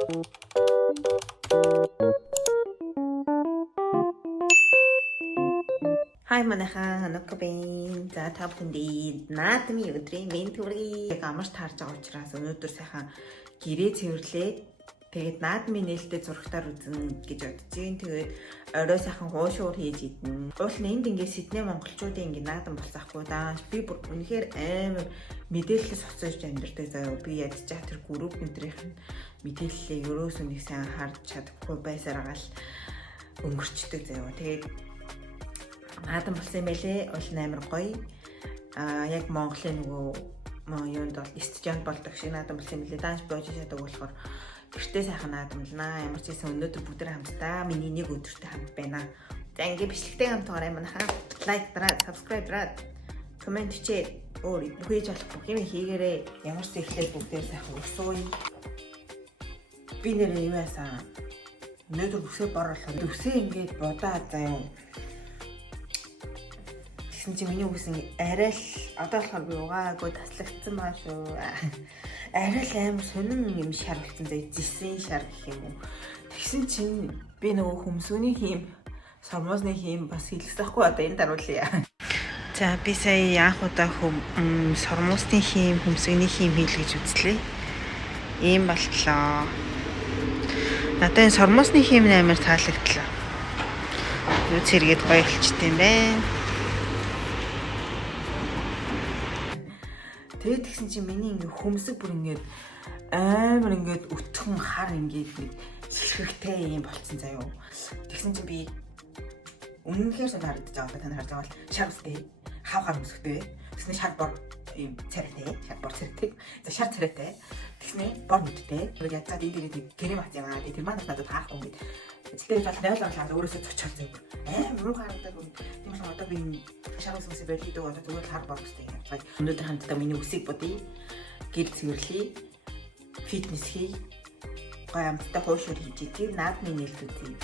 Хай манайхан Анукабин. За та бүхэнд наадмын өдрийн мэнд хүргэе. Яг амарч таарж байгаа учраас өнөөдөр сайхан гэрээ цэвэрлээд тэгээд наадмын нээлттэй зурагтаар үзнэ гэж бодож байна. Тэгээд орой сайхан хуушуур хийж идэнэ. Уул нь энд ингээд Сидней монголчуудын ингээд наадам болсаахгүй даа. Би бүр үнэхээр амар мэдээлэлээс хоцорж амьдардаг заяа. Би ядчаа тэр групп өдрийнх нь мэдээллийг өрөөс нэг сайн харж чадахгүй байсараа л өнгөрчдөг заяа. Тэгээд наадам болсон юм байлээ. Уул амар гоё. Яг Монголын нөгөө юунд бол студент болдог шиг наадам болсон юм билээ. Данж бож чаддаг болохоор гэртээ сайхан наадамлнаа. Ямар ч гэсэн өнөөдөр бүгд хамтдаа миний нэг өдөртөө хамт байна. За ингээ бичлэгтэй хамт гараа манайхаа лайк дараад, subscribe дараад, коммент хийгээд өөр бүхийж болох юм хийгээрэй. Ямар ч ихлээр бүгдээ сайхан өсөөе. Би нэр юм яасан. Өнөөдөр бүсээ борлоо. Бүсээ ингээд бодаа заяа. Тэгсэн чи миний үгсэн арай л одоо болохоор би угаагүй таслагдсан баа шүү. Арай л амар сонин юм шар болсон заяа. Зисэн шар гэх юм уу. Тэгсэн чинь би нөгөө хөмсөний хийм, сормозны хийм бас хэлсэхгүй одоо энэ даруулъя. За би сая анх удаа сормозны хийм, хөмсөний хийм хийл гэж үзлээ. Ийм болтлоо. Надад энэ сормозны хийм амар таалагдлаа. Юу цэргээд гоё болчт юм бэ? Тэгээд тэгсэн чинь миний ингээ хөмсөг бүр ингээд амар ингээд өтгөн хар ингээд нэг сэлхэгтэй юм болцсон заяо. Тэгсэн чинь би үнэнхээр сонь харагдаж байгаа та нар харж байгаа бол шар устэй, хав хар хөмсгтэй. Тэгснэ шар бор юм царайтай, шар бор царайтай. За шар царайтай. Тэгснэ бор нүдтэй. Яг ядаад энэ дээр гэрээ бат юм аа. Тэр манайх надад таахгүй ингээд. Эцлээр бол 0 орлаад өөрөөсөө цочхол зөг. Муу харагдаад юм. Тийм л одоо би шар усмс байлгийдэг одоо зүгээр хар бор устэй юм. Өнөөдөр хамтдаа миний үсийг бодъё. Гэр цэвэрлэе. Фитнес хий. Гоё амттай хуушуур хийж идэх. Наадмын нээлт үзье.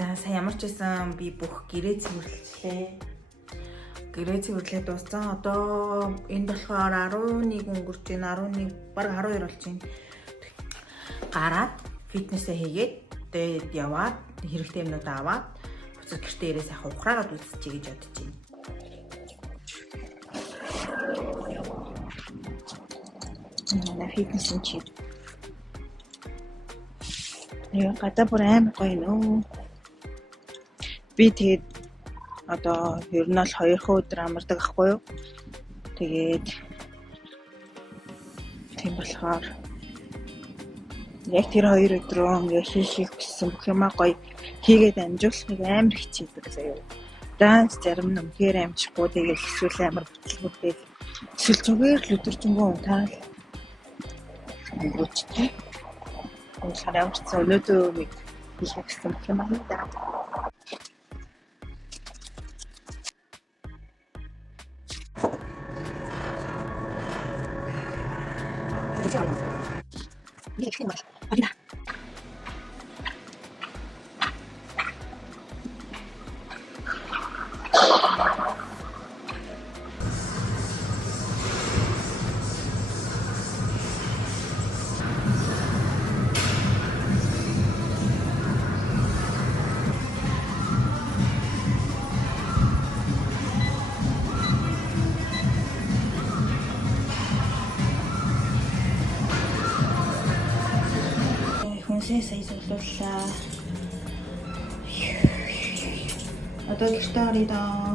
За сая ямар ч байсан би бүх гэрээ цэвэрлэлээ. Гэрээ цэвэрлээд дууссан. Одоо энэ болохоор 11 өнгөрч байна. 11 баг 12 болж байна. Гараад фитнесээ хийгээд тэгээд яваад хэрэгтэй юмнууд аваад буцаж гэртээ ирээ сайхан ухраагаад үзчихье гэж бодож байна. На фитнесийн чиг. Яа гадаа бүр амар гоё нөө. Би тэгээд одоо ер нь бол 2 өдөр амардаг ахгүй юу. Тэгээд тийм болохоор яг тэр 2 өдрөө ингээ хийх гэсэн бүх юмаа гоё хийгээд амжуулахыг амар хичээдэг заяа. Данс зарим нь үнэхээр амжихгүй тэгээд эсвэл амар бүтлгүүтэй. Эсвэл зүгээр л өдөржингөө унтаал. Өнгөчтэй. Тэгэхээр ямар ч өнөөдөр хийх гэсэн бүх юм аа даа. Сая зөвлөлөө. Одоо гэртээ орё доо.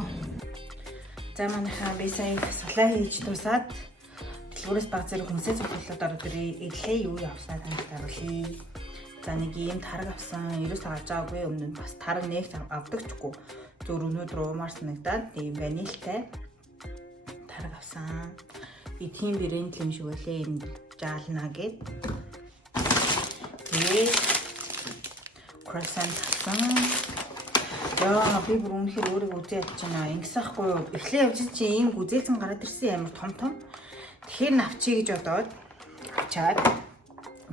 За манайхаа би сая салаа хийж дуусаад дэлгүүрээс баг зэрэг хүмүүсээ зөвлөлөд ороод ирлээ юу явснаа танилцуулъя харуулъя. За нэг ийм тараг авсан. Ерөөс авч байгаагүй өмнө нь бас тараг нэг авдаг чгүй. Зөв өнөөдөр уумаар санагдаад ийм ванильтай тараг авсан. Би тийм брэнд юм шиг үлээ. Энэ жаална гэд. Тэгээд croissant авсан. Яа, би бүр үнэхээр өөрийгөө үзээд чадчихна. Ингэс ахгүй юу? Эхлээ явж чи ийм гүзээсэн гараад ирсэн амар том. Тэгэхээр навчий гэж бодоод авчаад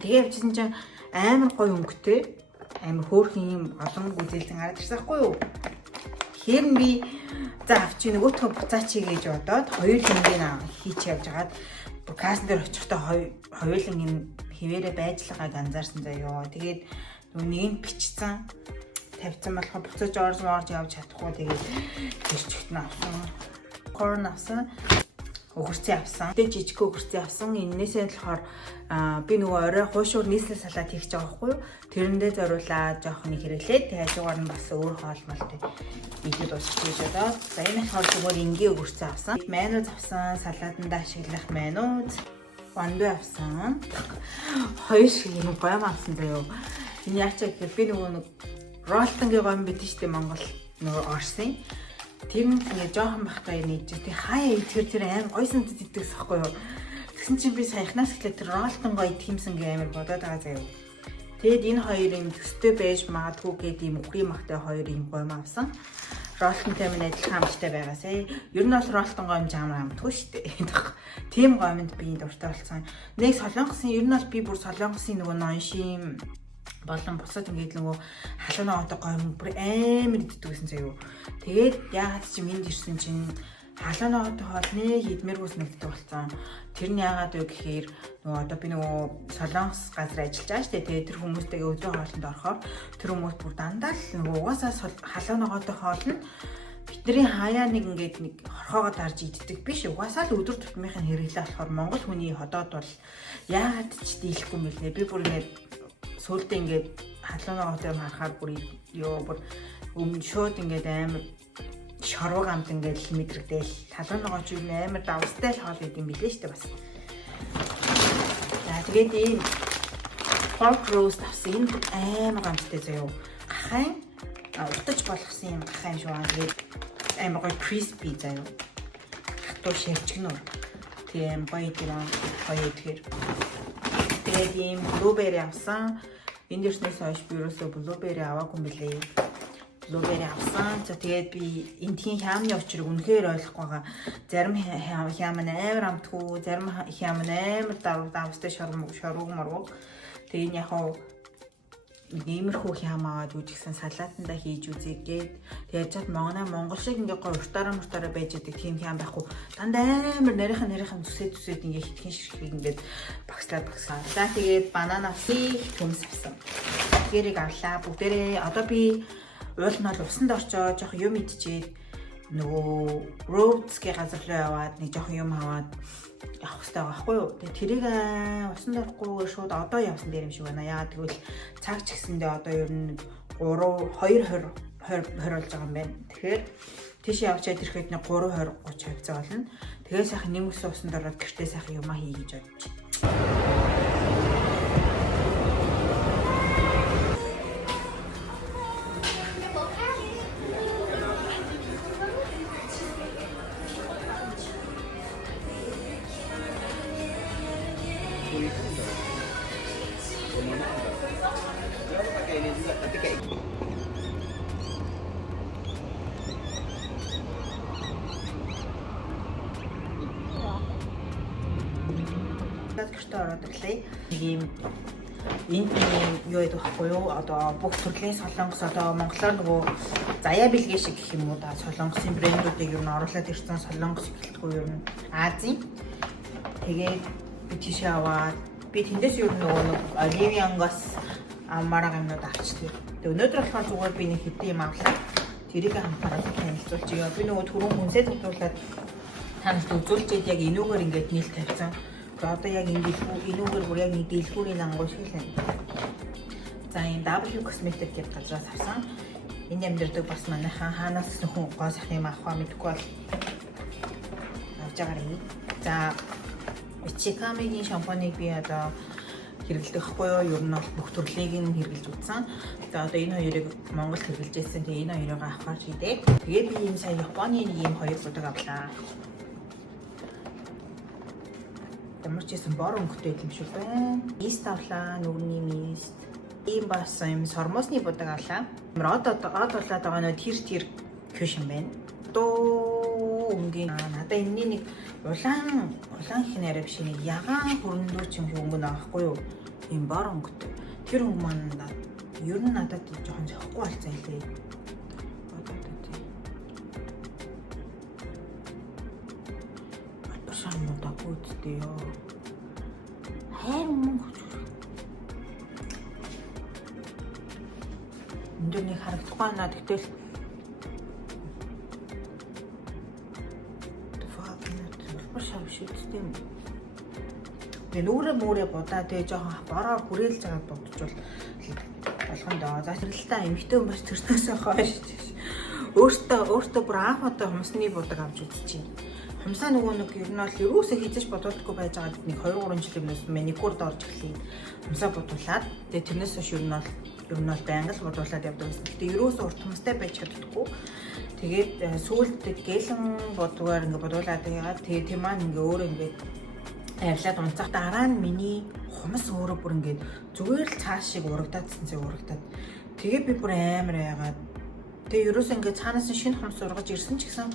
тэгээ явжсэн чинь амар гоё өнгөтэй, амар хөөрхөн юм олон гүзээлсэн гараад ирсэн ахгүй юу? Тэгэхээр би за авчи нөгөөтгөө буцаач гэж бодоод хоёулангийн хийч явж хагаад касн дээр очихдоо хоёулангийн хിവэрэ байжлагааг анзаарсан заяо. Тэгээд нэг нь бичсэн тавьсан болохоор буцаж орж явж чадахгүй тэгээд тэрчгт нь авсан. Корн авсан. Өгөрцөө авсан. Тэ жижиг өгөрцөө авсан. Эннээсээ болохоор би нөгөө орой хуушуур нийслэл салаад хийх гэж байгаа байхгүй юу? Тэрэндээ зориулаад жоох нэг хэрэглээд тэгээ хажуугаар нь бас өөр хоолмолтой идэв дуусчих гэж бодоод. За энэ болохоор зүгээр энгийн өгөрцөө авсан. Майонез авсан. Салаатанда ашиглах майонез. Вандуу авсан. Хоёр шиг юм гоём авсан заяо. Энэ яачаа гэхээр би нөгөө нэг ролтонгийн гоём бид штэ Монгол нөгөө Орсын. Тэр нь ингээ жоохон бахтай нээж тий хаяа идэхэр тэр аим гойсон идэгс ахгүй юу. Тэгсэн чинь би саяхнаас эхлээд тэр ролтон гоё идхимсэн гэ амир бодоод байгаа заяа. Тэгэд энэ хоёр юм төстэй байж магадгүй гээд юм үхрийн махтай хоёр юм гоём авсан. Ролтонтой минь адилхан амттай байгаасаа. Ер нь бол ролтон гоём жамар амтгүй штэ. Тийм гоёмд би дуртай болсон. Нэг солонгосын ер нь бол би бүр солонгосын нөгөө нон шим болон бусад ингээд нөгөө халуунаа одоо гоём бүр амар иддэг гэсэн заяа. Тэгээд яагаад чи минь ирсэн чинь халуунаа одоо хоол нэг идмэргүйс нэгддэг болсон. Тэр нь яагаад вэ гэхээр нөгөө одоо би нөгөө солонгос газар ажиллаж байгаа шүү дээ. Тэгээд тэр хүмүүстэйгээ өдрийн хоолнд орохоор тэр хүмүүс бүр дандаа л нөгөө угаасаа халуунаатай хоол нь бидний хаяа нэг ингээд нэг хорхоогоо дарж иддэг биш. Угаасаа л өдөр тутмынхын хэрэглээ болохоор монгол хүний ходоод бол яагаад ч дийлэхгүй юм бэлээ. Би бүр ингээд сүултээ ингээд халуунаатай юм харахаар бүр бүр шууд ингээд амар шорвог амт ингээд мэдрэгдээл халуунаа ч юм амар давстай л хоол идэм билээ шүү дээ бас. За тэгээд ийм pork roast авсан энэ амар амттай заяо. Гахайн утаж болгосон юм гахайн шүү аа. Тэгээд амар гоё crispy заяо. Хатуу ширчгнөр. Тийм гоё дэрэн гоё идэхэр. Тэгээд ийм blueberry авсан. Энд дэрснээс хойш би ерөөсөө blueberry аваагүй юм билээ. Blueberry авсан. За тэгээд би энтхийн хямны учрыг үнэхээр ойлгохгүй байгаа. Зарим хям нь амар амтгүй, зарим хям нь амар давстай шорвог морвог. Тэгээд яг хаа иймэрхүү хям аваад үжигсэн салаатанда хийж үзьгээд тэгээд чад Монгол шиг ингээ гоё уртаараа байж идэг тийм хям байхгүй. Дандаа амар нарийнхан зүсээд ингээ хитгэн ширхэг ингээ багслаад. За тэгээд банан авсан, төмс авсан. Тэрийг авлаа. Бүгдээрээ одоо би уул нь усанд орчоо жоох юм идчихээд нөгөө Rhodes-гийн газар руу яваад нэг жоох юм аваад явах хэрэгтэй байхгүй юу. Тэгээ тэрийг усанд орохгүйгээр шууд одоо явсан дээр юм шиг байна. Яагаад гэвэл цаг ч гэсэндээ одоо ер нь 2:20 болж байгаа юм байна. Тэгэхээр тийш явчаад ирэхэд нэг 3:20 30 хавцаа болно. Тэгээ сайхан нэмсэн усанд ороод гэртээ сайхан юмаа хий гэж бодчих. Гэртээ ороод ирлээ. Нэг юм энд юу яд байхгүй юу? Одоо бүх төрлийн солонгос одоо монголоор нөгөө заяа бэлгээ шиг гэх юм уу да солонгосын брэндүүдийг юу н оруулаад ирсэн солонгос гэлтгүй юу н Азийн. Тэгээд би тийшээ аваад би тэндээс юу нөгөө Оливиангоос амараа гамнууд авчихсан. Тэгээд өнөөдөр болохоор зүгээр би нэг хэдэн юм авлаа. Тэрийг хамтараад танилцуулчихъя. Би нөгөө түрүүн хүнсээ татуулаад танилт үзүүлчихэд яг энүүгээр ингээд нийл тавьсан. Одоо яг энүүгээр бүр яг нэг дэлгүүрийн ангуй шиг л байна. За энэ W Cosmetic гэдэг газраас авсан. Энэ амьдэрдэг бас манайхан хаанаас хүн гоо сах юм авах мэдгүй бол авч байгаарай. За Ичикамигийн шампуныг би одоо хэрэглэдэг хгүй юу? Ер нь бол бүх төрлийг нь хэрэглэж үзсэн. За одоо энэ хоёрыг Монголд хэрэглэж байсан. Тэгээ энэ хоёрыг авахаар хийдэг. Тэгээд би ийм сая Японы нэг ийм хоёр будаг авлаа. Ямар ч юм бор өнгөтэй юм шиг байна. Мист авлаа, нүгний мист. Ийм бас юм сормосны будаг авлаа. Од болоод байгаа нь тэр кюш юм байна. Дөө өнгийн надаа энэний нэг улаан их нэрэ биш нэг ягаан хөрөндөө ч юм өнгө наахгүй юу? Ийм бор өнгөтэй. Тэр өнгө маань ер нь надад жоохон зөхгүй болцсон хэлээ. Шамуудаа гүйдтэй ёо. Хайрын мөнгө. Эндээ харагдахгүй байна. Тэгтэл шам шүттэй юм. Би нүрэ будаа тэгээ жоохон бороо хүрээлж байгаа бодчихвол болгондоо заасралтай эмхтэй юм бас төрснөөсөө хойш. Өөртөө бүр анх удаа хумсны будаг авч үзчихье. Хумсаа нөгөө нэг ер нь бол юусоо хийж бодолтгүй байж байгаа нэг 2-3 жилийн өмнөөс маникюрд орж эхлэе. Хумсаа бодуулаад тэгээ тэрнээс хойш ер нь бол байнга л бодуулаад явдаг гэсэн. Гэтэ юусоо урт хумстай байж чаддаггүй. Тэгээд сүүлд гэлэн бодгаар ингээ бодуулаад яагаад тэгээ тэр маань ингээ өөр ингээ авлаад унцах дараа нь миний хумс өөрөө бүр ингээ зүгээр л цааш шиг урагдаадсан зэ урагдаад. Тэгээ би бүр амар яагаад тэгээ юусоо ингээ цаанаас нь шинэ хумс ургаж ирсэн ч гэсэн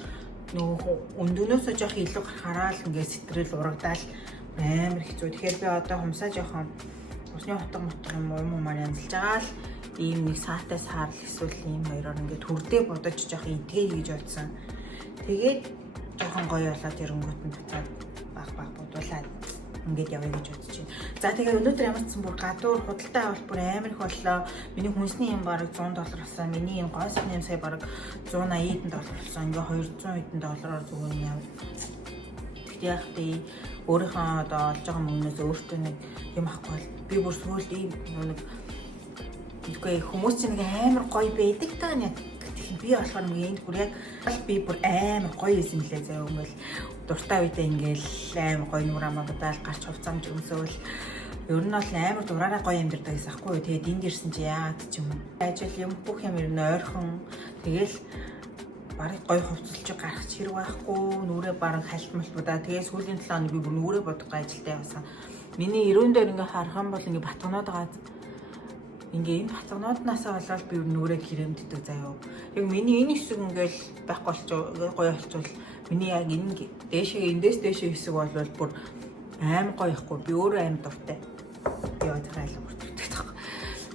нөгөө өндөнөөсөө жоох илүү гарахаараа л ингээ сэтрэл урагдаал амар хэцүү. Тэгэхээр би одоо хумсаа жоохон усны утга юм маань янзлж байгаа л ийм нэг саатай саарл эсвэл ийм хоёроор ингээ төрдөө бодож жоох идгээ хийж бодсон. Тэгээд жоохон гоё болоод эрэнгүүт нь буцаад баг бодуулаад ингээд явъя гэж бодож байна. За тэгээд өнөөдөр ямар ч сан бүр гадуур худалдаа авалт бүр амар их боллоо. Миний хүнсний юм бараг $100 болсон. Миний юм гой сайхны юм сая бараг $180 болсон. Ингээ $200 зүгээр яв. Тэгтээ яг тий өөрийнхөө одоо олж байгаа мөнгнөөс өөртөө нэг юм авахгүй бол би бүр сүүлд ийм нэг үгүй хүмүүс чинь нэг амар гоё байдаг та нэг би болохоор нэг энд бүр яг би бүр амар гоё юм лээ заяа өмөл дуртай үедээ ингээл амар гоё нүр амаа бодаал гарч хувцамж өмсөөл ер нь бол амар дураараа гоё амьдэрдэг гэсэн аахгүй юу. Тэгээд энд ирсэн чи яагаад ч юм ажил юм бүх юм ер нь ойрхон тэгэл барыг гоё хувцалж гарах хэрэг байхгүй нүрээ бараг халтмалбудаа. Тэгээд сүүлийн 7 хоног би бүр нүрээ бодох ажилтай явсан. Миний өрөөнд дээр ингээ харах юм бол ингээ батганаад байгаа. Ингээ энэ батганууднаасаа болоод би нүрээ кремддэг заяа. Яг миний энэ хэсэг ингээл байхгүй гоё болчихвол миний яг энэ дээшээ эндээс дээшээ хэсэг бол бүр аим гоё ихгүй. Би өөрөө аим дуртай. Яа цаалаа бүртгэдэг таг.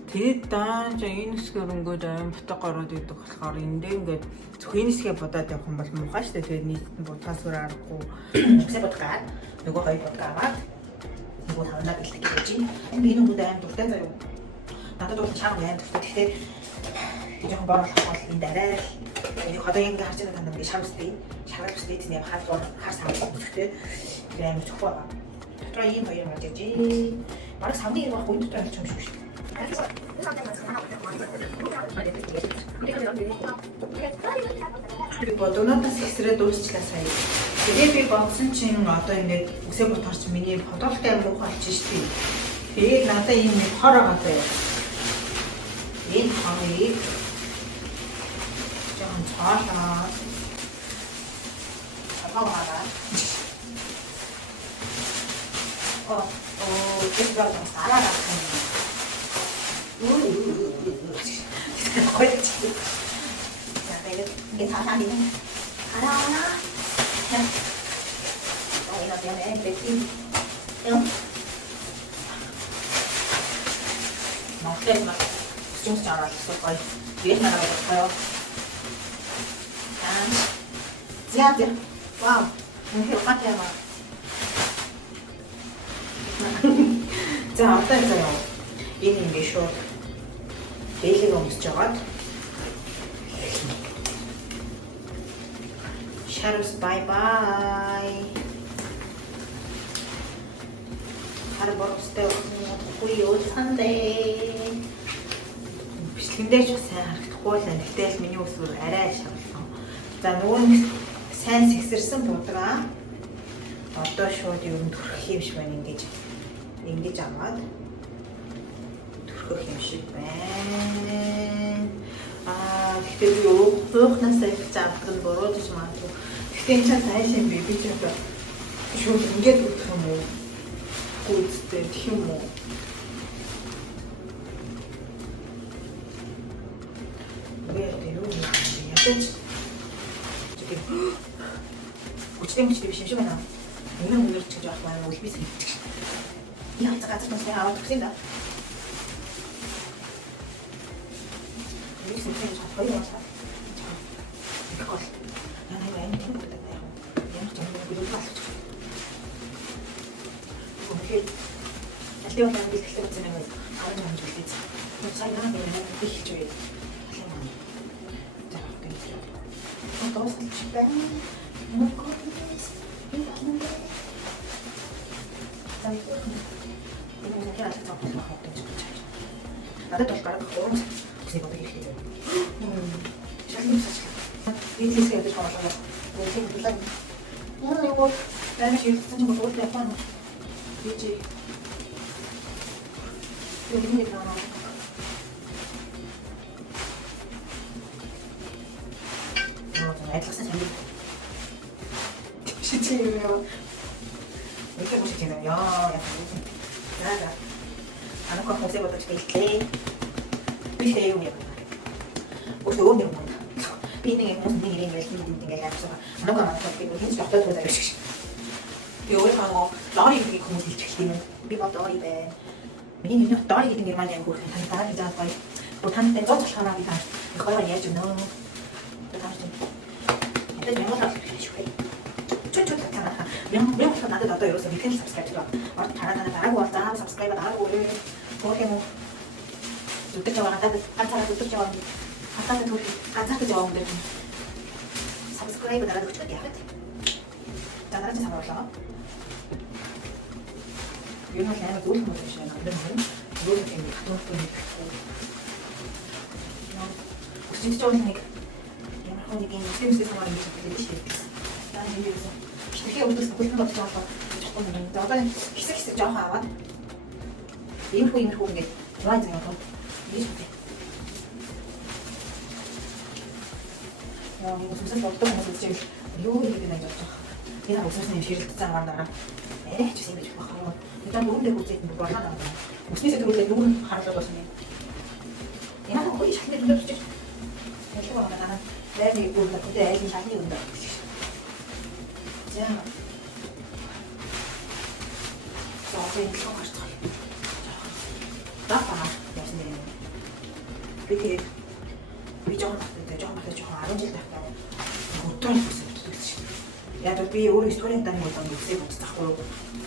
Тэгээд даан ч энэ хэсгээр өнгөд аим бутаг гараад идэг болохоор эндээ ингээд зөвхөн хэсгээ бодоод явах юм бол муухай шүү дээ. Тэгээд нийтэд будгаас өөр аргагүй. Үсээ будгаа нөгөө гоё будгаа аваад нөгөө тавнаа бэлтгэж гэж байна. Би энэ өнгөд аим дуртай заяа. Надад бол чам яа гэхдээ тэгэхээр жоохон борлох бол энд арай энэ одоо ингэ харж байгаа танд би шамстай шаргал бүстэй тийм яг хар сав гэхдээ тэр амар чухал байна. Дотроо ийм хоёр маж яж. Бараг савны юм ахгүй дотор авч юм шүү дээ. Би бодонотос хэсрээд дуусчлаа сая. Тэгээд би бодсон чинь одоо ингээд үсээ боторч миний бодолтой юм уу болж штий. Тэгээд надад ийм нэг хор байгаа бай. Энэ хамыг жоохон цаалаа. Аваараа. ეს გავს არაა. 거였지. 자, 이게 다 담이네. 알아오나? 이거 때문에 그랬지. 맛있게 막 수정수 잘 알았어. 거의 위에 나가볼까요? 짠. 지하지. 와우. 이렇게 똑같아 막. 자, 어떠세요? 이는 게 쇼. 데일리가 움직여가. 샤르스 바이바이. 하루 벌었을 때 거의 요산데. 비슷한데 좋세요. 고올란 그때 миний өсвөр арай шавсан. За нөгөө нэг сайн сэгсэрсэн будгаа одоо шууд ер нь төрөх юм шиг байна ингэж аваад төрөх юм шиг байна. Гэхдээ би уухнасаа их заавал нь буруудаж магадгүй. Гэхдээ энэ цааш сайн би ч одоо шууд ингэж өгөх юм уу? чадахгүй үстэй гэх юм уу? Яа юу яач? Чигээр хүчтэй биш юм шиг байна. Өнөр ч гэж байх байна. Үлбис хийчих. Яа цагаат нь аваад өгсөн да. Юусэн чинь хоёр яваа. Их гол. Яна яа энэ юм гэдэг юм. Ямар ч юм бүгд болчих. Үнэхээр альтын маань бэлтгэлтэй үзэн байгаа. Аваад юм зүйлээ. Сайн яа нэг юм хийх гэж байна. За гэнэ. Тосч байна. Мокос. Энэ байна. За энэ яг л цогцол хавтаж гэж. Надад бол бараг 3 сая бодог хэлээ. Шалгын сач. Бизнес гэдэг бодлоо. Үнэхээр бүлэг. Яа яг байна шийдсэн чинь бодлоо япаа. Бич. Юуний гэнаа. Айдласан сайн. Шийдээ. 이렇게 보시면 약간 나가 아는 거 검색어도 있대 비슷해요 그냥 혹시 오늘 뭐 비행에 무슨 일이 있는 게 약속 아는 거만 그리고 힌트 갖다 줘야 돼 요걸 가고 나리 이렇게 공부 시키는 비법 나리배 미니 그냥 나리 이런 게 많이 하고 다른 이자 거의 뭐 다른 때 저도 하나 비다 거의 많이 해주는 다른 좀 일단 영어다 명부터 나도 여기서 밑에 subscribe 잘하고 왔다 subscribe 나하고 그렇게 뭐 롯데 좋아하는 아차가 롯데 좋아하는 아차가 둘이 아차가 좋아하는데 subscribe 나라도 그쪽에 하겠지 자 나랑 좀 잡아볼까 이런 게 아니라 노릇 못 해주시면 안 되는 노릇 때문에 가동 때문에 혹시 진짜 좋은 생각 이런 거 이게 스트레스 상황이 되게 나는 이래서 이게 어디서 보는 것 같아. 조금 나도 키스키스 좀 하와. 인포 게 좋아지는 거. 이게 좋대. 야, 이거 무슨 어떤 모습 지금 요리 되는 거죠. 내가 무슨 선생님 뒤를 듣잖아 말나라. 에, 주세요 좀 하고. 일단 노는 데고 이제 뭐 하나 봐. 무슨 일이 들어올 때 노는 하나 더 하시네. 내가 거의 자기 좀 줬지. 이렇게 봐 나는 내가 이거 그때 애기 자기 온다. 자, 어제 이거 맛있다. 나빠, 맛있네. 이렇게 위정을 봤는데 조금 아른질 약간 못할 수 있어. Яг л би өөрөө студент тань болон үсэг бодсахгүй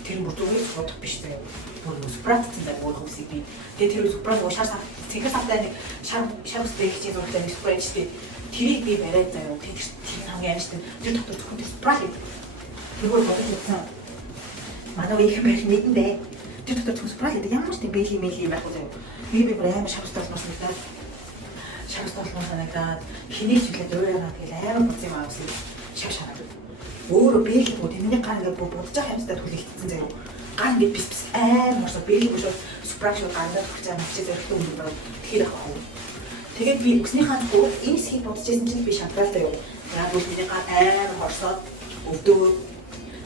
тэр мөрдөгөөс бодох биш заяа. Өөрөө супрат гэсэн өөрөө үсэг би. Тэгээ тэр супрат уушаар цэгэр савтай нэг шарустай их чинь зуртай супрат чи тэрийг би бариад заяа. Тэр хамгийн аимшигт тэр дотор зөвхөн супрат гэдэг. Тэгвэл бодож үзсэн. Манай их байх мэдэндээ тэр дотор зөвхөн супрат гэдэг ямар ч тийм бэйли мэйли байхгүй заяа. Би бүр амар шарустай болсноос мэдээд шарустай болсноос санагдаад хэнийг ч хэлээд өөрөө тэгэл амар буц юм аавсан. Шашаа. Өөрөө бэлгүү тэрний гар ингээд бодож байгаа юмстай түлэгдсэн заяа. Гар ингээд бис амар морсоо бэлгүү шүү спрашуу гандаа хүрч байгаа мачи зэрэгтэй юм байна. Тэгэхээр ахгүй. Тэгээд би өснийхаа гурав энэ хэсгийг бодож байсан чинь би шатралтай юу. Яг үл миний гар амар хорсоод өвдөө.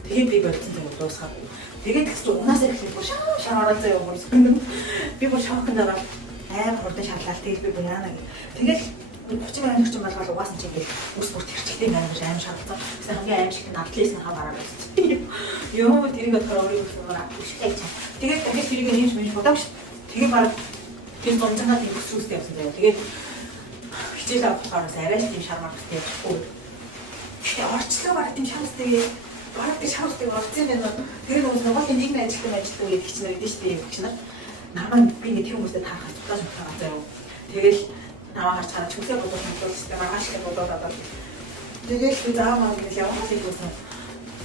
Тэгээд би болцсон заяа дуусгаад. Тэгээд тэгс чи унаасаа ихлэх шаа ороод заяа бүр би бүр шокнд байгаа. Амар хурдан шатлал тэгээд би бүр яана гэх. Тэгээд 30 мянган орчим болгоод угаасан чи ингээд үс бүр тэрчтэй байна гэж аим шаардсан. Гэсэн хамгийн аимшигт надлээс нь хамаараа байсан. Йоо тэрийг болохоор өөрийнхөө хүчлээ чам. Тэгээд дахиж тэрийг нэмж мэж бодоош. Тэгээд баг тэр гомцоноо тийм хүсүүстэй явсан заяа. Тэгээд хичээл авахаар арай тийм шармаар гэдэг. Тэгээд орчлоо баг тийм шаардтай. Баг тийм шаардтай орцсон байна. Тэр нь нөгөө нийгмийн ажилтан ажилтан гэдэг чинь байдаг шүү дээ. Багш нар. Намаа би нэг тийм хүмүүстэй таарах тутаж байгаа заяа. Тэгэл наваа харж байгаа чүлээ бодох хэрэгтэй маргааш их бодоод аваад тэгээд би заамаа гэж явах гэсэн.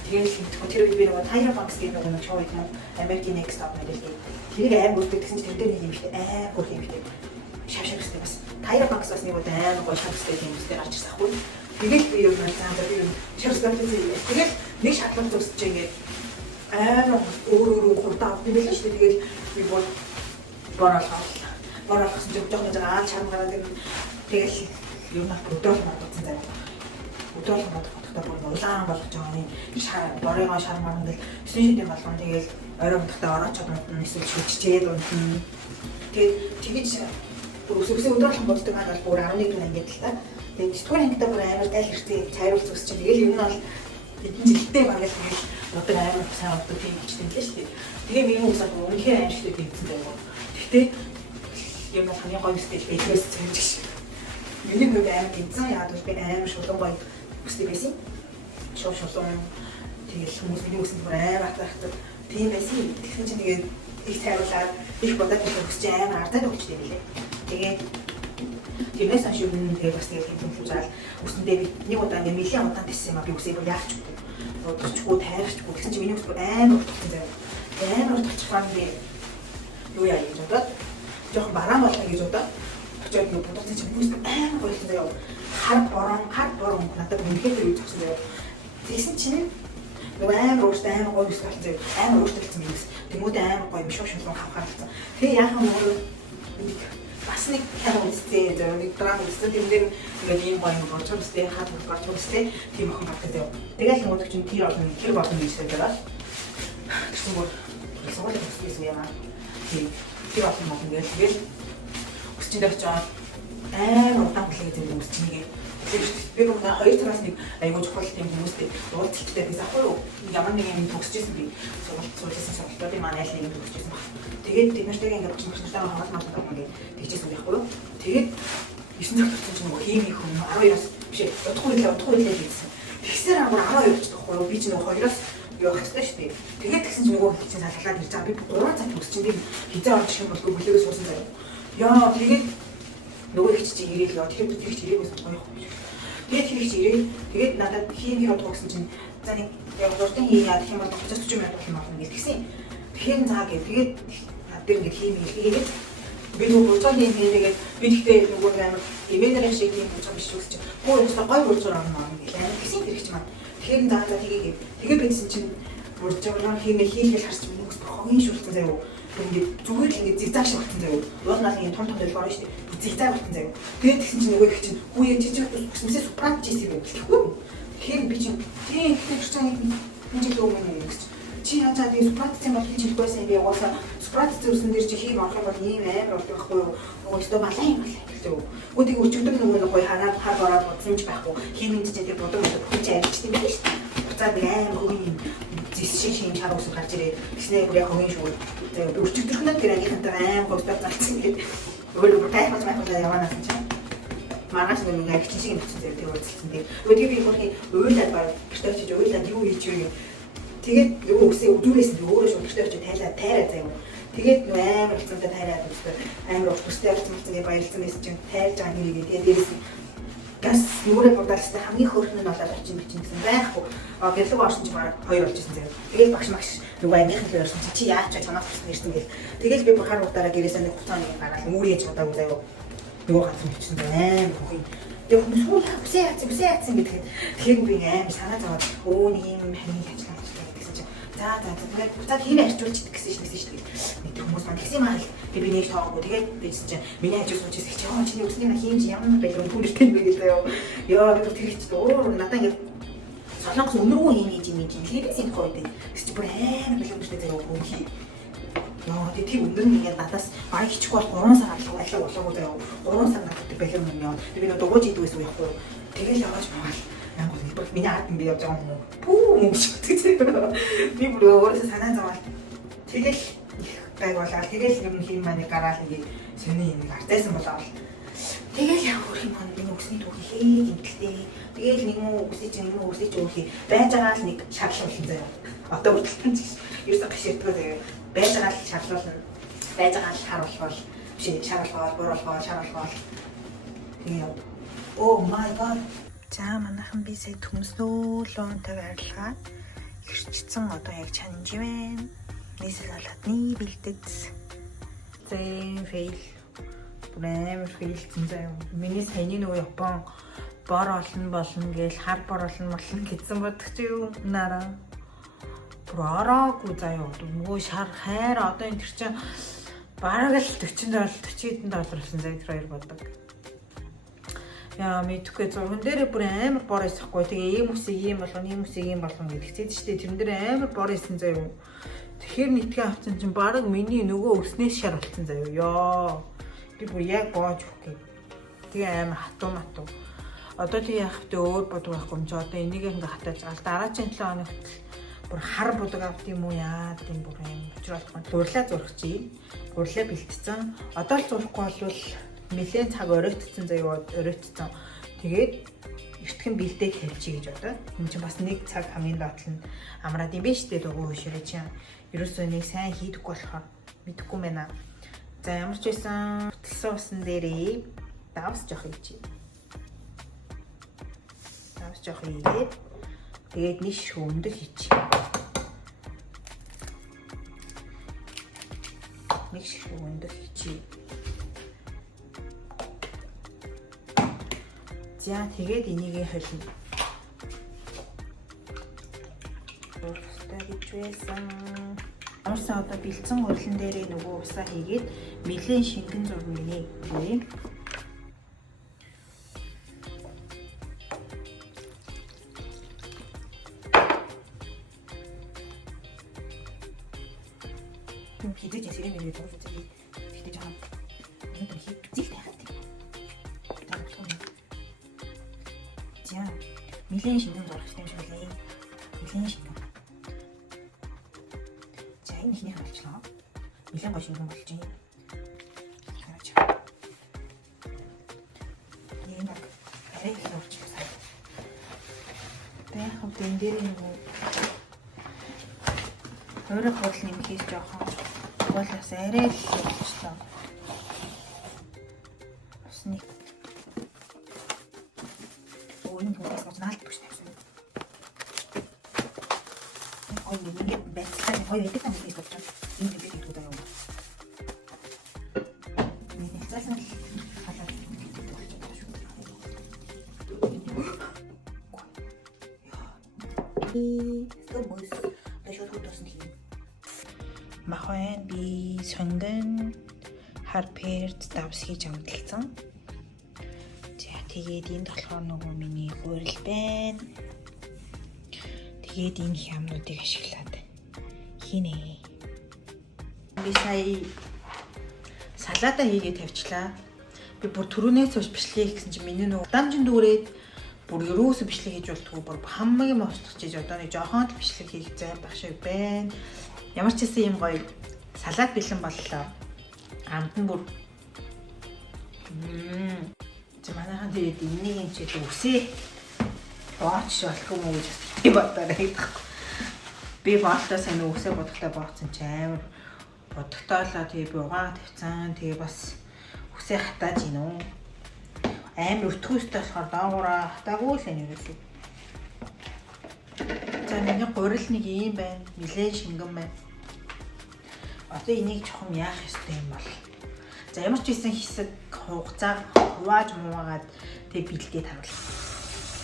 Тэгээд тэр үед би нөгөө Tyra Banks гэдэг нэг шоу хийсэн American Next Top Model гэдэг. Тэрийг аим бүрдэг гэсэн чинь тэр нэг юм ихтэй аим бүр юм ихтэй. Шавшигстэй бас. Tyra Banks бас нэг удаа аим гоё шавстай юм ихтэй гарч ирсэн хгүй. Тэгээд би юу нэг заамаа би шавстай зүйлээ. Тэгээд нэг шатлан зүсч ингээд аим өөр хурдан авах юм л шүү дээ. Тэгээд би бүр боролсон ч жоохон жаа чарм гараад тэгэл юу нах өдөөл бодсон заяа. Өдөөл бодох бодохдоо бүр улаан болгож байгаа юм. Боройгоо шар марган гэл 9 шидийн болгон тэгэл орой бодохдоо ороочод унтна эсвэл шүччээд унтна. Тэгээд бүр өсвөсөө өдөр болгон боддог аа бүр 11 дэх ангид л та. Тэгээд 9 дугаар ангидаа бүр амар дайл хэрэгтэй цайруулж үсч чинь тэгэл юм нь бол хэдэн жилдээ багэл тэгэл бодог амар сайн боддог тийм бичдэг л шүү дээ. Тэгээ миний үсээ үнэхээр аимшигтэй тэмцэн байгаа. Гэхдээ юм бол хамгийн гоё үстэй эдрээс цэвэрч шиг. Миний хувьд амар тэмцэн яагаад бол би амар шулуун гоё үстэй байсан. Шулуун тэгэл хүмүүс миний үсэнд бүр амар атгахдаг тийм байсан. Тэгсэн чинь тэгээд их цайруулаад их бодоод үсч амар ардаад өгчтэй билээ. Тэгээд тэрнээс хойш юу нэг бас тэгээд тэмцэн заал үсэндээ би нэг удаа нэмэлэн удаан тиссэн юм а би үсээ бүр яах ч үгүй. Бодчихгүй тайрчихгүй гэсэн чинь миний үс бүр амар утгсан заяа. Амар утгачихсан би юу яа гэж бодоод жоохон бараан болно гэж бодоод очиод нэг бодсон чинь хүмүүс амар гоёлсон заяа. Хар борон надад үнэхээр юу зогсон заяа. Тэгсэн чинь нөгөө амар ууштай амар гоё үс болсон заяа. Амар ууштай болсон юм. Тэмүүдэд амар гоё мшууш шулуун хавхаарлцсан. Тэгээ яахан өөрөө бас нэг хаваа үстэй заяа. Нэг драм үстэй тийм дээр ингээд ийм гоё юм болж үстэй хаад болж үстэй тийм охин гардаг заяа. Тэгэл нөгөө чинь тэр болно гэж хэлдэг. Тэгсэн бол суулгах гэсэн юм аа. Тэр болсон юм ингээд тэгэл өсчөд очоод амар удаан хүлээж байгаа хүмүүс чинь ингээд би нөгөө хоёр цагаас нэг аягүй чухал тийм хүмүүстэй уулзалттай байсан ахгүй юу? Ямар нэг юм төгсөжсэн би суулгасан сонголтуудын маань аль нэг төгсөжсэн баг. Тэгээд бид нартэйгээ ингээд багш-багштайгаа хамгаалмаар байгаа юм ингээд тэгжсэн байхгүй юу? Тэгээд 9 цаг төгссөн чинь нөгөө хиймийн хүн 12-оос биш удахгүй хэлээ гэсэн. Тэгсээр амар 12 ч тахгүй юу? Би ч нөгөө 2-оос юу хастай шүү дээ. Тэгээд тэгсэн чинь нөгөө хичээн салгалаад ирж байгаа. Би 3 цаг төгссөн би хизээ орчих юм бол бүлээгээс суусан заяа. Яа тэгээд нөгөө хичээн ирээл яа тэгэхээр би тэгч ирээгүй гоё юм. Тэгээд тэгч ирээ. Тэгээд надад хиймийн удаа гэсэн чинь за нэг яг урдын яа гэх юм бол 30-40 минут болох юм байна гэсэн. Тэгэхээр заа гээ. Тэгээд над дээр ингээд хиймийн хийгээд би нөгөө буцаад юм хийгээд би тэгтээ нөгөө амар имэнэрэн шиг юм болж байгаа биш үү гэж. Хөө өстө гоё болж байгаа юм аа гэж амар гэсэн хэрэгч маань. Тэгэхээр заа тгийгээ. Тэгээ бидсэн чинь бүр жоо хиймээ хийлгэл харч миний хүмүүс хогийн шүлтэн заяа. Ингээд зүгээр л ингээд зигзаг шиг болчихсон заяа. Уунаас ингээд том долгоор шүү дээ. Зигзаг болчихсон заяа. Тэгээд тэгсэн чинь нөгөө их чинь хүүе жижиг үснээсээ супрант жийсэн юм гэхгүй. Тэгэхээр би чинь тийм ихтэй чаныг хинжил өгөх юм гэж. Чи яагаад тийм супрант юм бол хийж хэлбэсэн би угаасаа супрант зүрсэн дээр чи хийм авах юм бол ийм амар болдог байхгүй юу? Өстө балаа юм болоо. Үгүй өчигдөр нөгөө гоё хараад хар бороод бодсон ч байхгүй. Хиймэнд ч тийм бодог өгч ярьчих юм биш үү? За би амар хөгийн зис шиг хийм чар усыг гарч ирээ. Тэснээ бүр яг хөгийн шүү. Тэгээд өчигдөрхнөө тэр ангийнхантай амар гостар зарцсан гэдэг. Өөрөө тайхаж байхлаа яваанаас нь чинь. Маргааш нэг агч шиг нөхцөл зэр тэр үйлцэлсэн тийм. Өдгөө би бүрхий уйлаад баг гэртээ очиж уйлаад юу хийж вэ? Тэгээд нөгөө үсээ өдөрөөс нь өөрөө шүү гэртээ очиж тайраа заяа. Тэгээд нөгөө амар хэцүүтэй тайраад үзсэн. Амар өстэй болцсон гэж баярлсан байсан чинь тайрж байгаа юм гээд дээрээс нь газ нүрэ бодалстай хамгийн хөөрхөн нь болоод очин бичин гэсэн байхгүй. Гэрлэг орсон ч баг 2 болж исэн заяа. Тэгээд багш магш нөгөө ангийнхан л ярьсан чи яач вэ чамаас ирсэн гэл. Тэгэл би бүр хар удаараа гэрээсээ нэг хуцааны гараад үүрийж удаагүй заяа. Нөгөө газар бичсэн аим хөхий. Яг хүмүүс үсээ яатсан гэдэг. Тэгэхээр би аим санаа зовоод өө нэг юм харин ажиллаа гэсэн чинь за тэгээд буцаад хийнэ арчуулж идэх гэсэн шүү дээ. Нэг хүмүүс маань тэгсэн юм аа л би нэг тоогүй тэгээд бичсэн чинь миний хажуу сууж ирсэн чи чиний үсний маа хийж ямар байлгүй түлхтэй нэг л яа би тэр их өөр надаа ингэ солонгос өнөргөө юм хийж юм хэлээс энэ гоё дээ. Гэвч бүр аим бэлгэмжтэй заяа хөхий. Яа тийм өндөр нь ингээд надаас баг хичихгүй бол 3 сар алга болоогүй заяа. 3 сар надад бэлэм юм яа. Би нэг дугуйж идвэс үү яахгүй. Тэгэл яваач байгаа. Янгол хэлбэл миний ард юм би явж байгаа юм уу? Пүү мөчтэй заяа. Би бүр өөрөөсөө санаа зовоод тэгэл гайг болоо. Тэгэл юм хийм маань гараал нэг сони юм артайсан болоо. Тэгэл яг өөр юм маань миний өсний түүх хээ гэмтэлтэй. Тэгэл нэг муу өсөж өөхий. Байж байгаа л нэг шаардлага болсон заяа. Одоо үргэлжлэн ерөөсөө гişэрдгөө заяа. Байж байгаа л шаарлуулна. Байж байгаа л харуулбал биш шаарлуулбал буруулбал. Тэгээ. Oh my god. За манайхан би сая төмснөөлөнтэй арилгаад ирчсэн одоо яг чанживэн. Нийсэл алхатны бэлтгэц. Зэн фейл. Брэм фейлсэн заяа. Миний саяны нөгөө Япон бор болно гээл хар бор болно гэсэн бодчих юу нараа. Прораагүй заяа. Нөгөө шар хайр одоо энэ төр чинь бараг л $40 $40 болсон заяа тэр хоёр бодог. Яа мэдхгүй зурган дээрээ бүр амар бор эсэхгүй. Тэгээ ийм үсэг ийм болгоно гэдэгцээд штэ. Тэрэн дээр амар бор эсэн заяа. Тэгэхээр нэтгээ авсан чинь баг миний нөгөө өснээс шар болсон заяа. Ёо. Би бүр яг боож өгөх гээд. Тэгээ амар хатуу. Одоо тэгээ явахдаа өөр бодог байхгүй юм чи одоо энийг ингээ хатааж гал дараагийн 7 хоногт бүр хар бодог авд юм уу яа гэм бүр амар учруулахгүй. Гурлаа зурх чи. Гурлаа бэлтцэн. Одоо л зурхгүй болвол нэлээд цаг оройтцсан заяа оройтцсан. Тэгээд эртхэн бэлдээ тавьчих гэж бодоо. Энд чинь бас нэг цаг хамгийн доотлол нь амраад юм биш үү дугуй хөшөрөө чинь. Ерөөсөө нэг сайн хийдэггүй болохоор мэдэхгүй байна. За ямар ч байсан хөтлсөн усан дээрээ давс жоох хийж. Давс жоох хийгээд тэгээд нэг шөндөл хийчих. Нэг шөндөл хийчих. За тэгээд энийг холино. Өөртөө гэж байсан. Орсон одоо бэлдсэн гурлан дээрээ нөгөө усаа хийгээд нэлээд шингэн зурмыг хийе. Тим хийдэж ясэрэг мэрэг дуусах зэрэг тэгтээ жаа. Өнөөдөр хийх зилтэй хат. За нэлээд шингэн зурх юм шиг лээ. Нэлээд шингэн. Ихний харчлаа. Нэлээд гоё шингэн болж байна. Хараач. Ийм яг арай их орчихсан. Бэхав дэн дээр нөгөө өөрөө хурал нэмхийс жоохон болоос арай их болчихлоо. Усны. Өөний хурал бас наалт гэж тавьсан. Ой нэг бэцлээ гоё гэдэг юм хийж бодож байна. Энэ нэг их удаа юм. Нэг цаасан халаа Стомос дэшот хөтөсөн юм. Махайн би сонгон харперт давс хийж амталсан. За тэгээд энд болохоор нөгөө миний хуурал байна. Тэгээд энэ хямнуудыг ашиглаад хийнэ. Би сая салаата хийгээд тавьчлаа. Би бүр түрүүнээс хойш бичлэгээ хийсэн чинь миний нөгөө дамжин дүүрээд бүр ерөөсө бичлэг хийж болтгоо бүр хамгийн мостох чиж одоо нэг жоохон бичлэг хийх зай байх шиг байна. Ямар ч гэсэн юм гоё салат бэлэн боллоо. Амт нь бүр манайхан тэгээд энийг юм чи үсээ бооч болох юм уу гэж би бодорой. Би боолтоо сайн үсээ бодохтой бооцсон ч амар бодогтоолоо тэгээ би угаан тавьсан. Тэгээ бас үсээ хатааж гин үү. Амар өтгөөстэй болохоор доогоороо хатаагүй л энэ юусэн. За миний гурил нэг юм байна. Нилээн шингэн байна. Одоо энийг чухам яах ёстой юм бол. За ямар ч байсан хэсэг хугацаа хувааж муугаад тэг бэлдээд харуулах.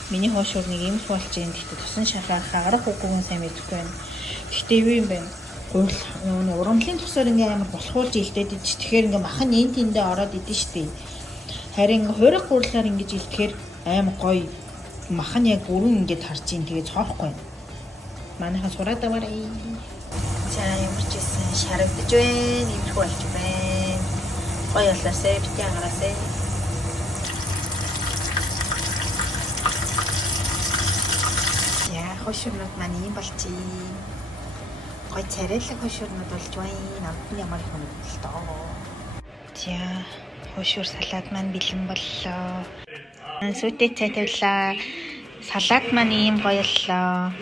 Миний хоошуур нэг юм болж байна. Гэхдээ тусан шахаа хагарах үгүйн сайн мэдэхгүй байна. Гэхдээ юу юм бэ? Гурил урамлын тусаар ингээм амар болохуулж илдээд ич. Тэгэхээр ингээм махан энэ тэндээ ороод идэв штий. Харин хуурах гурлаар ингэж илтгэхээр амар гоё махан яг бүрэн ингэж харж ийн тэгээ цоохгүй. Манайхан сураад аваарай. За ямар ч байсан шарагдаж байна. Имэрхүү болж байна. Гоё болоосэй бити агараасэй. Яа хоширнууд маань юм болчих. Гоё царайлаг хоширнууд болж байна. Амтны ямар их юм л доо. За хошуур салаад маань бэлэн боллоо. Сүтээ цай тавилаа. Салаад маань ийм гоё боллоо.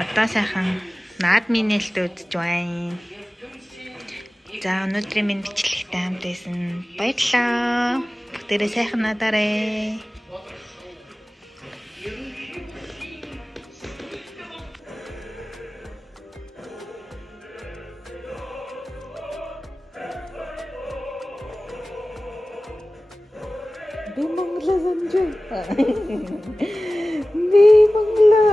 Одоо сайхан наадмын нээлт үзэж байна. За өнөөдрийн минь бичлэгтэй хамт байсан. Баярлалаа. Бүгдээрээ сайхан надаарай. Bimangla sanjay. Bimangla.